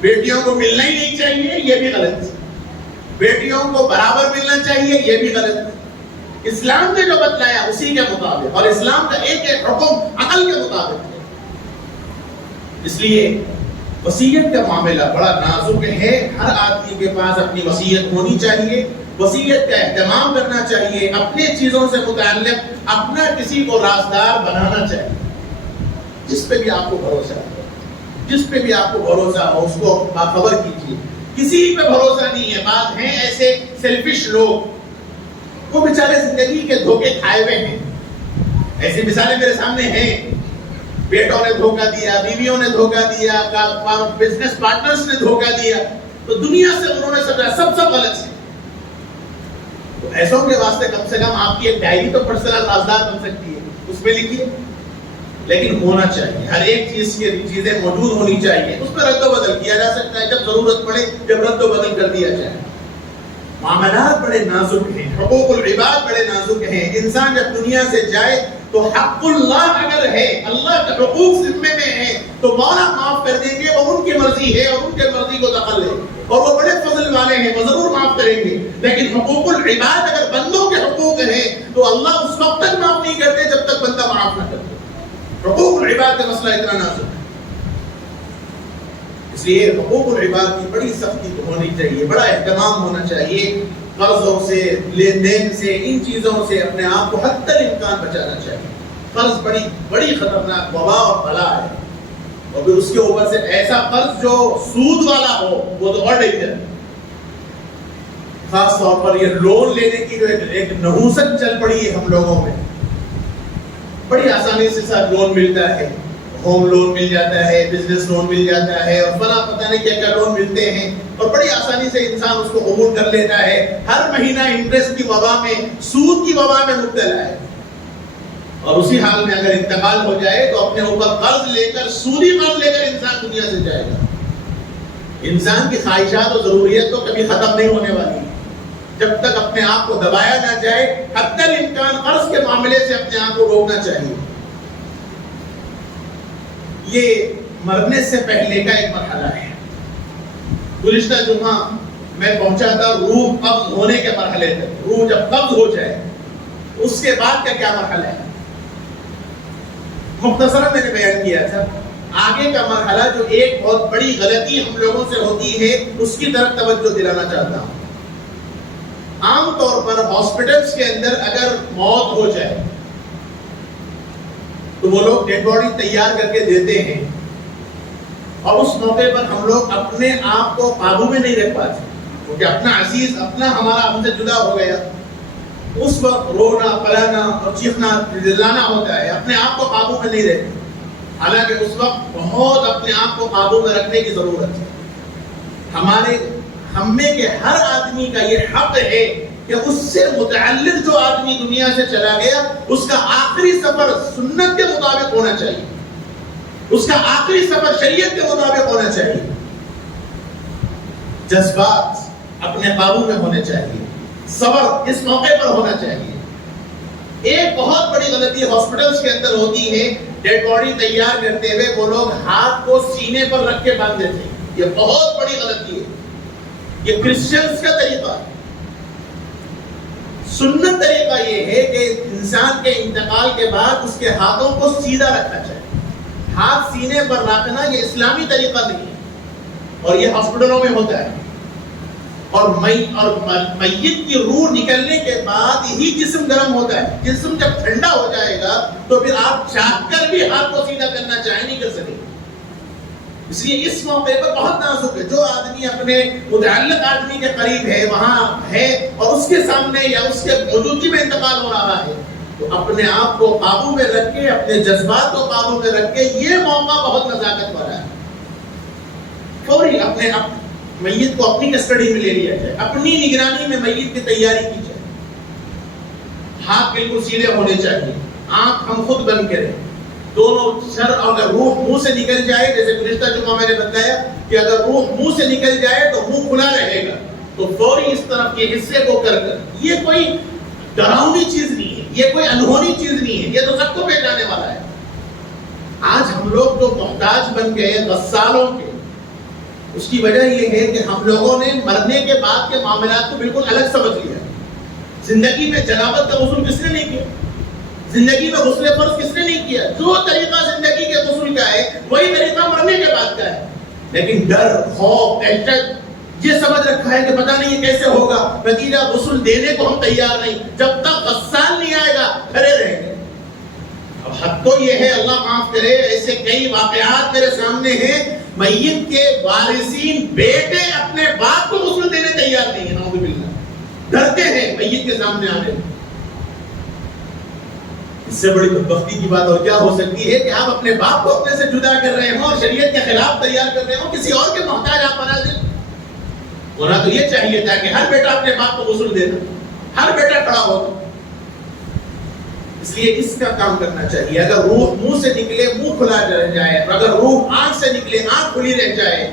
بیٹیوں کو ملنا ہی نہیں چاہیے، یہ بھی غلط ہے۔ بیٹیوں کو برابر ملنا چاہیے، یہ بھی غلط ہے۔ اسلام نے جو بتلایا اسی کے مطابق، اور اسلام کا ایک ایک حکم عقل کے مطابق ہے۔ اس لیے وصیت کا معاملہ بڑا نازک ہے، ہر آدمی کے پاس اپنی وصیت ہونی چاہیے، وصیت کا اہتمام کرنا چاہیے، اپنے چیزوں سے متعلق اپنا کسی کو رازدار بنانا چاہیے، جس پہ بھی آپ کو بھروسہ ہو، جس پہ بھی آپ کو بھروسہ ہو اس کو باخبر کیجیے۔ کسی پہ بھروسہ نہیں ہے، بعض ہیں ایسے سیلفش لوگ، وہ بیچارے زندگی کے دھوکے کھائے ہوئے ہیں، ایسی مثالیں میرے سامنے ہیں، بیٹوں نے دھوکہ دیا، بیویوں نے دھوکہ دیا، بزنس پارٹنرز نے دھوکہ دیا، تو دنیا سے انہوں نے سب غلط ہے۔ تو ایسوں کے واسطے کم سے کم آپ کی ایک ڈائری تو پرسنل رازدار بن سکتی ہے، اس میں لکھیے، لیکن ہونا چاہیے، ہر ایک چیز کی چیزیں موجود ہونی چاہیے، اس پر رد و بدل کیا جا سکتا ہے جب ضرورت پڑے، جب رد و بدل کر دیا جائے۔ معاملات بڑے نازک ہیں، حقوق العباد بڑے نازک ہیں، انسان جب دنیا سے جائے تو حق اللہ اگر ہے، اللہ کے حقوق ذمے میں ہے تو مولا معاف کر دیں گے، وہ ان کی مرضی ہے اور ان کے مرضی کو دخل ہے، اور وہ بڑے فضل والے ہیں، وہ ضرور معاف کریں گے۔ لیکن حقوق العباد اگر بندوں کے حقوق ہیں تو اللہ اس وقت تک معاف نہیں کرتے جب تک بندہ معاف نہ کرتے۔ حقوق العباد کا مسئلہ اتنا نازک ہے، اس لیے حقوق العباد کی بڑی سختی ہونی چاہیے، بڑا اہتمام ہونا چاہیے، قرضوں سے، لین دین سے، ان چیزوں سے اپنے آپ کو حتی الامکان بچانا چاہیے۔ قرض بڑی خطرناک وبا اور بلا ہے، اور پھر اس کے اوپر سے ایسا قرض جو سود والا ہو وہ تو اور ڈینجر ہے۔ خاص طور پر یہ لون لینے کی جو ایک نحوست چل پڑی ہے ہم لوگوں میں، بڑی آسانی سے ساتھ لون ملتا ہے، ہوم لون مل جاتا ہے، بزنس لون مل جاتا ہے، اور فلاں پتہ نہیں کیا کیا لون ملتے ہیں، اور بڑی آسانی سے انسان اس کو قبول کر لیتا ہے، ہر مہینہ انٹرسٹ کی وبا میں، سود کی وبا میں مبتلا ہے، اور اسی حال میں اگر انتقال ہو جائے تو اپنے اوپر قرض لے کر، سودی قرض لے کر انسان دنیا سے جائے گا۔ انسان کی خواہشات اور ضروریات تو کبھی ختم نہیں ہونے والی، جب تک اپنے آپ کو دبایا نہ جائے، حتی الامکان قرض کے معاملے سے اپنے آپ کو روکنا چاہیے۔ یہ مرنے سے پہلے کا ایک مرحلہ ہے۔ گزشتہ جمعہ میں پہنچا تھا روح قبض ہونے کے مرحلے تک، روح جب قبض ہو جائے اس کے بعد کا کیا مرحلہ ہے، مختصراً میں نے بیان کیا تھا۔ آگے کا مرحلہ جو ایک بہت بڑی غلطی ہم لوگوں سے ہوتی ہے، اس کی طرف توجہ دلانا چاہتا ہوں۔ عام طور پر ہاسپٹلز کے اندر اگر موت ہو جائے تو وہ لوگ ڈیڈ باڈی تیار کر کے دیتے ہیں، اور اس موقع پر ہم لوگ اپنے آپ کو قابو میں نہیں رکھ پاتے، کیونکہ اپنا عزیز، اپنا ہمارا ہم سے جدا ہو گیا، اس وقت رونا پلانا اور چیخنا چلانا ہوتا ہے، اپنے آپ کو قابو میں نہیں رہتے، حالانکہ اس وقت بہت اپنے آپ کو قابو میں رکھنے کی ضرورت ہے۔ ہم میں کے ہر آدمی کا یہ حق ہے کہ اس سے متعلق جو آدمی دنیا سے چلا گیا اس کا آخری سفر سنت کے مطابق ہونا چاہیے، اس کا آخری سفر شریعت کے مطابق ہونا چاہیے، جذبات اپنے قابو میں ہونے چاہیے، صبر اس موقع پر ہونا چاہیے۔ ایک بہت بڑی غلطی ہاسپٹلز کے اندر ہوتی ہے، ڈیڈ باڈی تیار کرتے ہوئے وہ لوگ ہاتھ کو سینے پر رکھ کے باندھ دیتے ہیں، یہ بہت بڑی غلطی ہے، یہ کرسچنز کا طریقہ ہے۔ سنت طریقہ یہ ہے کہ انسان کے انتقال کے بعد اس کے ہاتھوں کو سیدھا رکھنا چاہیے، ہاتھ سینے پر رکھنا یہ اسلامی طریقہ نہیں ہے، اور یہ ہاسپٹلوں میں ہوتا ہے، اور میت کی روح نکلنے کے بعد ہی جسم گرم ہوتا ہے، جسم جب ٹھنڈا ہو جائے گا تو پھر آپ چاہ کر بھی ہاتھ کو سیدھا کرنا چاہیں نہیں کر سکیں، اس لیے اس موقع پر بہت نازک ہے. جو آدمی اپنے متعلق آدمی کے قریب ہے، وہاں ہے، اور اس کے سامنے یا اس کے موجودگی میں انتقال ہو رہا ہے، تو اپنے آپ کو قابو میں رکھ کے، اپنے جذبات کو قابو میں رکھ کے، یہ موقع بہت نزاکت والا ہے. فوری اپنے میت کو اپنی کسٹڈی میں لے لیا جائے، اپنی نگرانی میں میت کی تیاری کی جائے. ہاتھ بالکل سیدھے ہونے چاہیے، آنکھ ہم خود بند کریں. دونوں سر، اگر روح منہ سے نکل جائے، جیسے گزشتہ جمعہ میں نے بتایا کہ اگر روح منہ سے نکل جائے تو منہ کھلا رہے گا، تو فوری اس طرف کے حصے کو کر یہ کوئی ڈراؤنی چیز نہیں ہے، یہ کوئی انہونی چیز نہیں ہے، یہ تو سب کو پہچانے والا ہے. آج ہم لوگ جو محتاج بن گئے غسالوں کے، اس کی وجہ یہ ہے کہ ہم لوگوں نے مرنے کے بعد کے معاملات کو بالکل الگ سمجھ لیا. زندگی میں جنابت کا غسل کس نے نہیں کیا؟ زندگی میں غسل فرض کس نے نہیں کیا؟ جو طریقہ زندگی کے غسل کا ہے وہی طریقہ مرنے کے بعد کا ہے. لیکن ڈر، خوف، دہشت یہ سمجھ رکھا ہے کہ پتہ نہیں یہ کیسے ہوگا، نتیجہ غسل دینے کو ہم تیار نہیں. جب تک غسال نہیں آئے گا کھڑے رہیں گے. اب حد تو یہ ہے، اللہ معاف کرے، ایسے کئی واقعات میرے سامنے ہیں، میت کے وارثین بیٹے اپنے باپ کو غسل دینے تیار نہیں ہیں، نعوذ باللہ، ڈرتے ہیں میت کے سامنے آنے. اس سے بڑی بدبختی کی بات اور کیا ہو سکتی ہے کہ آپ اپنے باپ کو اپنے سے جدا کر رہے ہوں اور شریعت کے خلاف تیار کر رہے ہوں، کسی اور کے محتاج آپ بنا دیں. ہونا تو یہ چاہیے تھا کہ ہر بیٹا اپنے باپ کو غسل دینا، ہر بیٹا کھڑا ہوگا. اس لیے اس کا کام کرنا چاہیے. اگر روح منہ سے نکلے منہ کھلا رہ جائے، اگر روح آنکھ سے نکلے آنکھ کھلی رہ جائے،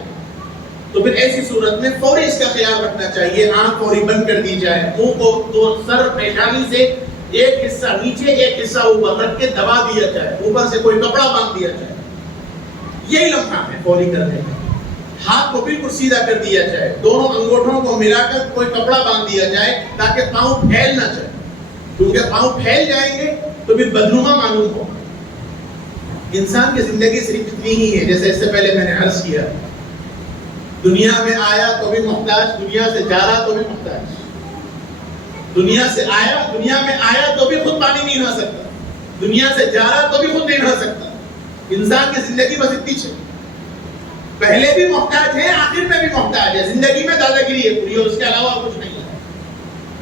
تو پھر ایسی صورت میں فوری اس کا خیال رکھنا چاہیے. آنکھ فوری بند کر دی جائے، منہ کو تو سر پیشانی سے ایک حصہ نیچے ایک حصہ اوپر رکھ کے دبا دیا جائے، اوپر سے کوئی کپڑا باندھ دیا جائے. یہی لمحہ ہے فوری کرنے کا. ہاتھ کو بالکل سیدھا کر دیا جائے، دونوں انگوٹھوں کو ملا کر کوئی کپڑا باندھ دیا جائے تاکہ پاؤں پھیل نہ جائے، کیونکہ پاؤں پھیل جائیں گے تو پھر بدنما معلوم ہوگا. انسان کی زندگی صرف اتنی ہی ہے، جیسے اس سے پہلے میں نے عرض کیا، دنیا میں آیا تو بھی محتاج، دنیا سے جا رہا تو بھی محتاج. دنیا سے آیا، دنیا میں آیا تو بھی خود پانی نہیں نہ سکتا، دنیا سے جا رہا تو بھی خود نہیں نہ سکتا. انسان کی زندگی بس اتنی ہے، پہلے بھی محتاج ہے، آخر میں بھی محتاج ہے. زندگی میں دادا گیری ہے پوری، اور اس کے علاوہ کچھ نہیں ہے.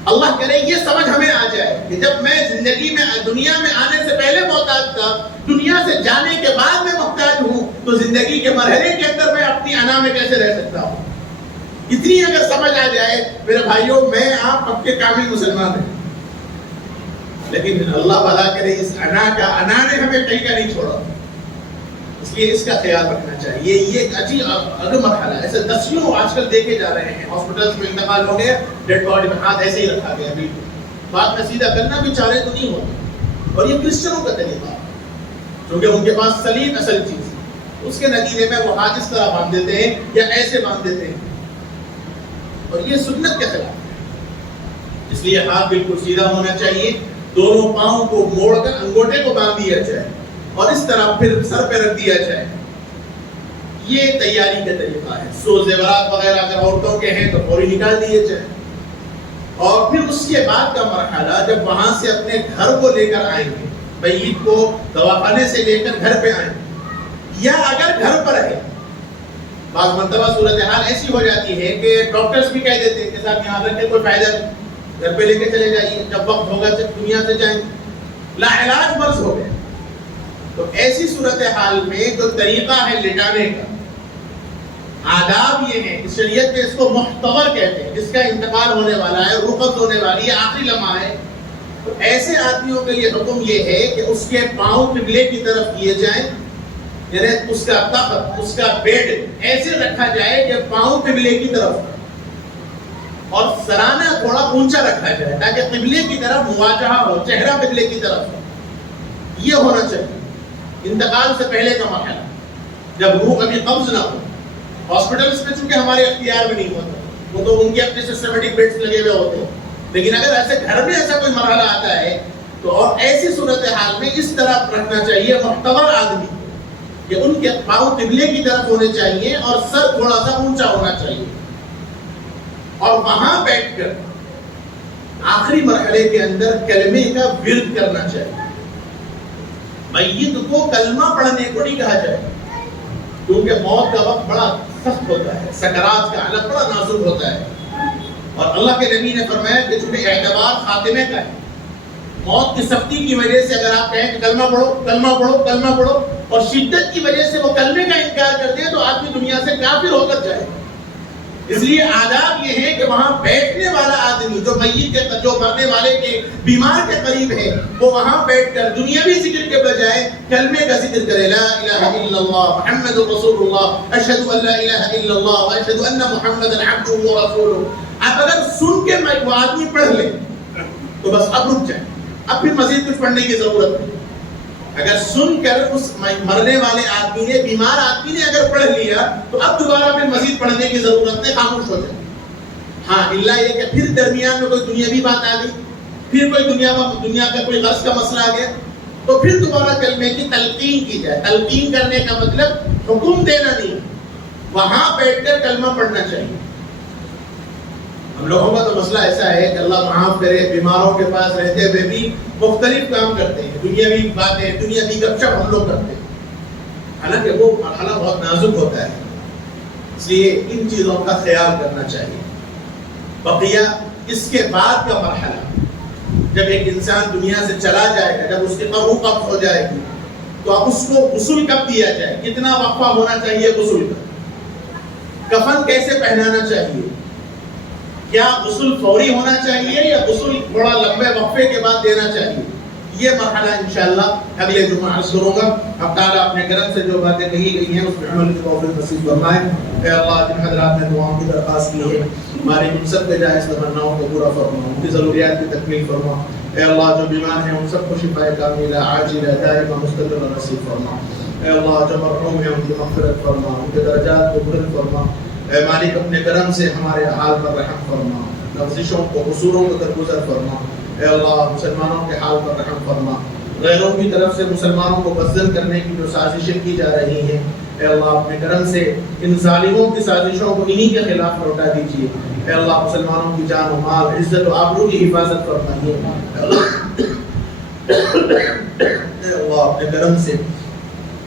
اللہ کرے یہ سمجھ ہمیں آ جائے کہ جب میں زندگی میں دنیا میں آنے سے پہلے محتاج تھا، دنیا سے جانے کے بعد میں محتاج ہوں، تو زندگی کے مرحلے کے اندر میں اپنی انا میں کیسے رہ سکتا ہوں. اتنی اگر سمجھ آ جائے میرے بھائیوں، میں آپ پکے کامل مسلمان ہیں. لیکن اللہ بھلا کرے اس انا نے ہمیں کہیں کا نہیں چھوڑا. اس لیے اس کا خیال رکھنا چاہیے. یہ ایک عجیب اگم مرحلہ ہے. ایسے دسیوں آج کل دیکھے جا رہے ہیں، ہاسپٹلس میں انتقال ہو گیا، ڈیڈ باڈی میں ہاتھ ایسے ہی رکھا گیا. بالکل بات میں سیدھا کرنا بھی چاہ رہے تو نہیں ہوتا. اور یہ کرسچنوں کا طریقہ ہے، کیونکہ ان کے پاس سلیم اصل چیز ہے. اس کے نتیجے میں وہ ہاتھ اس طرح باندھ دیتے ہیں یا ایسے باندھ دیتے ہیں، اور یہ سنت کے خلاف ہے. اس لیے ہاتھ بالکل سیدھا ہونا چاہیے. دونوں پاؤں کو موڑ کر انگوٹھے کو باندھ دیا جائے اور اس طرح پھر سر پہ رکھ دیا جائے. یہ تیاری کا طریقہ ہے. سو زیورات وغیرہ اگر عورتوں کے ہیں تو فوری نکال دیے جائے. اور پھر اس کے بعد کا مرحلہ، جب وہاں سے اپنے گھر کو لے کر آئیں گے، میت کو دواخانے سے لے کر گھر پہ آئیں گے، یا اگر گھر پر ہے، بعض مرتبہ صورتحال ایسی ہو جاتی ہے کہ ڈاکٹرز بھی کہہ دیتے ہیں کہ صاحب یہاں رکھ کے کوئی فائدہ نہیں، گھر پہ لے کے چلے جائیے، جب وقت ہوگا جب دنیا سے جائیں گے، لا علاج مرض ہو گئے. تو ایسی صورتحال میں جو طریقہ ہے لٹانے کا، آداب یہ ہے کہ شریعت میں اس کو محتور کہتے ہیں، جس کا انتقال ہونے والا ہے، رخصت ہونے والی ہے، آخری لمحہ ہے. تو ایسے آدمیوں کے لیے حکم یہ ہے کہ اس کے پاؤں قبلے کی طرف کیے جائیں، یعنی اس کا تخت، اس کا بیڈ ایسے رکھا جائے کہ پاؤں قبلے کی طرف اور سرانہ تھوڑا اونچا رکھا جائے تاکہ قبلے کی طرف مواجہہ ہو، چہرہ قبلے کی طرف ہو. یہ ہونا چاہیے انتقال سے پہلے کا مرحلہ، جب روح ابھی قبض نہ ہو. ہاسپٹلس میں چونکہ ہمارے اختیار میں نہیں ہوتا، وہ تو ان کے اپنے سسٹمیٹک بیڈز لگے ہوئے ہوتے ہیں. لیکن اگر ایسے گھر میں ایسا کوئی مرحلہ آتا ہے تو اور ایسی صورتحال میں اس طرح رکھنا چاہیے معتبر آدمی کہ ان کے پاؤں قبلے کی طرف ہونے چاہیے اور سر تھوڑا سا اونچا ہونا چاہیے، اور وہاں بیٹھ کر آخری مرحلے کے اندر کلمے کا ورد کرنا چاہیے. میت کو کلمہ پڑھنے کو نہیں کہا جائے، کیونکہ موت کا وقت بڑا سخت ہوتا ہے، سکرات کا عالم بڑا نازک ہوتا ہے، اور اللہ کے نبی نے فرمایا کہ چونکہ اعتبار خاتمے کا ہے، موت کی سختی کی وجہ سے اگر آپ کہیں کہ کلمہ پڑھو کلمہ پڑھو کلمہ پڑھو، اور شدت کی وجہ سے وہ کلمے کا انکار کر دے تو آدمی دنیا سے کافر ہو کر جائے۔ اس لیے آداب یہ ہے کہ وہاں بیٹھنے والا آدمی جو میت کے، جو مرنے والے کے، بیمار کے قریب ہے، وہ وہاں بیٹھ کر دنیاوی ذکر کے بجائے کلمے کا ذکر کرے، لا الہ الا اللہ محمد رسول اللہ، اشہد ان لا الہ الا اللہ واشہد ان محمدا عبدہ ورسولہ۔ اب اگر سن کے وہ آدمی پڑھ لے تو بس اب رک جائے، اب پھر مزید کچھ پڑھنے کی ضرورت نہیں۔ اگر سن کر اس مرنے والے آدمی نے، بیمار آدمی نے اگر پڑھ لیا تو اب دوبارہ پھر مزید پڑھنے کی ضرورت نہیں، خاموش ہو جائے۔ ہاں اللہ یہ کہ پھر درمیان میں کوئی دنیاوی بات آ گئی، پھر کوئی دنیا کا کوئی غرض کا مسئلہ آ گیا تو پھر دوبارہ کلمے کی تلقین کی جائے۔ تلقین کرنے کا مطلب حکم دینا نہیں، وہاں بیٹھ کر کلمہ پڑھنا چاہیے۔ ہم لوگوں کا تو مسئلہ ایسا ہے کہ اللہ معاف کرے، بیماروں کے پاس رہتے ہوئے بھی مختلف کام کرتے ہیں، دنیاوی باتیں، دنیاوی گپ شپ ہم لوگ کرتے ہیں، حالانکہ وہ مرحلہ بہت نازک ہوتا ہے، اس لیے ان چیزوں کا خیال کرنا چاہیے۔ بقیہ اس کے بعد کا مرحلہ، جب ایک انسان دنیا سے چلا جائے گا، جب اس کی روح قبض ہو جائے گی تو اب اس کو غسل کب دیا جائے، کتنا وقفہ ہونا چاہیے غسل کا، کفن کیسے پہنانا چاہیے، کیا غسل فوری ہونا چاہیے یا غسل تھوڑا لمبے وقفے کے بعد دینا چاہیے، یہ مرحلہ انشاءاللہ اگلے جمعہ عرض کروں گا۔ اب تعالیٰ اپنے کرم سے جو باتیں کہی گئی ہیں اس میں عمل کی توفیق نصیب فرمائے۔ اے اللہ جن حضرات نے دعاؤں کی درخواست کی ہے، ہماری ان سب کے جائز تمناؤں کو پورا فرما، ان کی ضروریات کی تکمیل فرما۔ اے اللہ جو بیمار ہیں ان سب کو شفا کاملہ عاجلہ دائمہ مستقرہ نصیب فرما۔ اے اللہ جو مرحوم ہیں ان کی مغفرت فرما، ان کے درجات کو بلند فرما۔ اے مالک اپنے کرم سے ہمارے حال پر رحم فرما، لغزشوں کو، قصوروں کو درگزر فرما۔ اے اللہ مسلمانوں کے حال پر رحم فرما، غیروں کی طرف سے مسلمانوں کو بدزن کرنے کی جو سازشیں کی جا رہی ہیں، اے اللہ اپنے کرم سے ان ظالموں کی سازشوں کو انہی کے خلاف لوٹا دیجیے۔ اے اللہ مسلمانوں کی جان و مال، عزت و آبرو کی حفاظت فرمائیے۔ اے اللہ اپنے کرم سے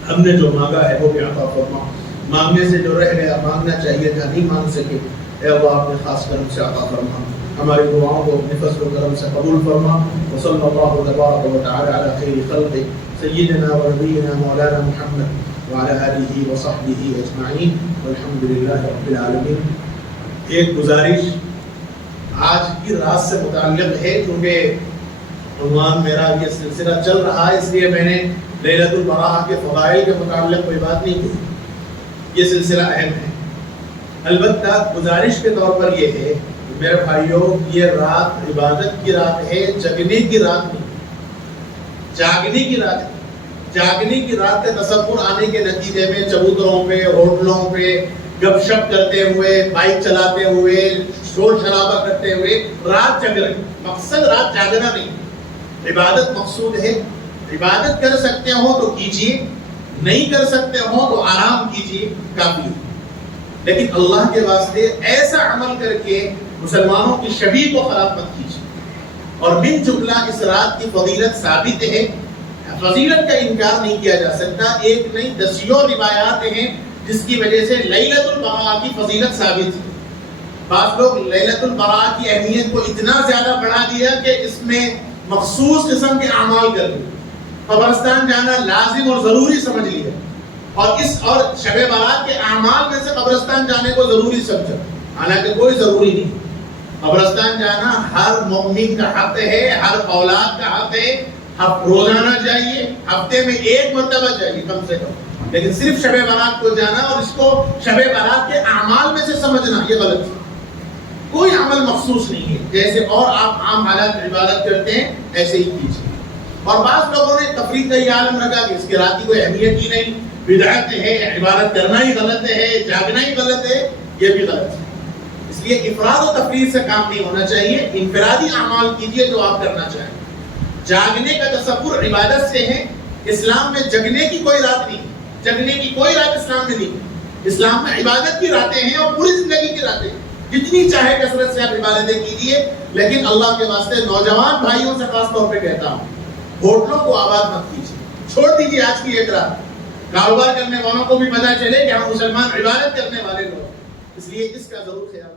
ہم نے جو مانگا ہے وہ بھی عطا فرما، مانگنے سے جو رہ گیا، مانگنا چاہیے تھا نہیں مانگ سکے، اے اللہ اپنے خاص کرم سے عطا فرما، ہماری دعاؤں کو اپنے فضل و کرم سے قبول فرما۔ وصلی اللہ تبارک و تعالی علی خیر خلقہ سیدنا و نبینا مولانا محمد وعلی آلہ و صحبہ اجمعین والحمد للہ رب العالمین۔ ایک گزارش آج کی رات سے متعلق ہے، کیونکہ عنوان میرا یہ سلسلہ چل رہا ہے، اس لیے میں نے لیلۃ البراءہ کے فضائل کے متعلق کوئی بات نہیں کی، یہ سلسلہ اہم ہے۔ البتہ گزارش کے طور پر یہ ہے میرے بھائیوں، یہ رات عبادت کی رات ہے، جگنے کی رات نہیں، جاگنے کی رات ہے۔ جاگنے کی رات کا تصور آنے کے نتیجے میں چبوتروں پہ، ہوٹلوں پہ گپ شپ کرتے ہوئے، بائک چلاتے ہوئے، شور شرابہ کرتے ہوئے رات جگ رہے، مقصد رات جاگنا نہیں، عبادت مقصود ہے۔ عبادت کر سکتے ہو تو کیجیے، نہیں کر سکتے ہو تو آرام کیجیے، کافی ہے۔ لیکن اللہ کے واسطے ایسا عمل کر کے مسلمانوں کی شبیہ کو خراب مت کیجیے۔ اور بن جملہ اس رات کی فضیلت ثابت ہے، فضیلت کا انکار نہیں کیا جا سکتا، ایک نہیں دسیوں روایات ہیں جس کی وجہ سے لیلۃ البراء کی فضیلت ثابت ہے۔ بعض لوگ لیلۃ البراء کی اہمیت کو اتنا زیادہ بڑھا دیا کہ اس میں مخصوص قسم کے اعمال کر دیے، قبرستان جانا لازم اور ضروری سمجھ لیا، اور شب برات کے اعمال میں سے قبرستان جانے کو ضروری سمجھا، حالانکہ کوئی ضروری نہیں۔ قبرستان جانا ہر مومن کا حق ہے، ہر اولاد کا حق ہے، روزانہ چاہیے، ہفتے میں ایک مرتبہ چاہیے کم سے کم، لیکن صرف شب برات کو جانا اور اس کو شب برات کے اعمال میں سے سمجھنا یہ غلط ہے۔ کوئی عمل مخصوص نہیں ہے، جیسے اور آپ عام حالات میں عبادت کرتے ہیں ایسے ہی کیجیے۔ اور بعض لوگوں نے تفریح کا یہ عالم رکھا کہ اس کی رات کی کوئی اہمیت ہی نہیں، بدعت ہے، عبادت کرنا ہی غلط ہے، جاگنا ہی غلط ہے، یہ بھی غلط ہے۔ اس لیے افراد و تفریح سے کام نہیں ہونا چاہیے، انفرادی اعمال کیجیے جو آپ کرنا چاہیں۔ جاگنے کا تصور عبادت سے ہے، اسلام میں جگنے کی کوئی رات نہیں، جگنے کی کوئی رات اسلام میں نہیں۔ اسلام میں عبادت کی راتیں ہیں اور پوری زندگی کی راتیں ہیں، جتنی چاہے کثرت سے آپ عبادتیں کیجیے، لیکن اللہ کے واسطے نوجوان بھائیوں سے خاص طور پہ کہتا ہوں، ہوٹلوں کو آباد مت کیجیے، چھوڑ دیجیے آج کی ایک رات، کاروبار کرنے والوں کو بھی پتہ چلے کہ ہم مسلمان عبادت کرنے والے لوگ، اس لیے اس کا ضرور خیال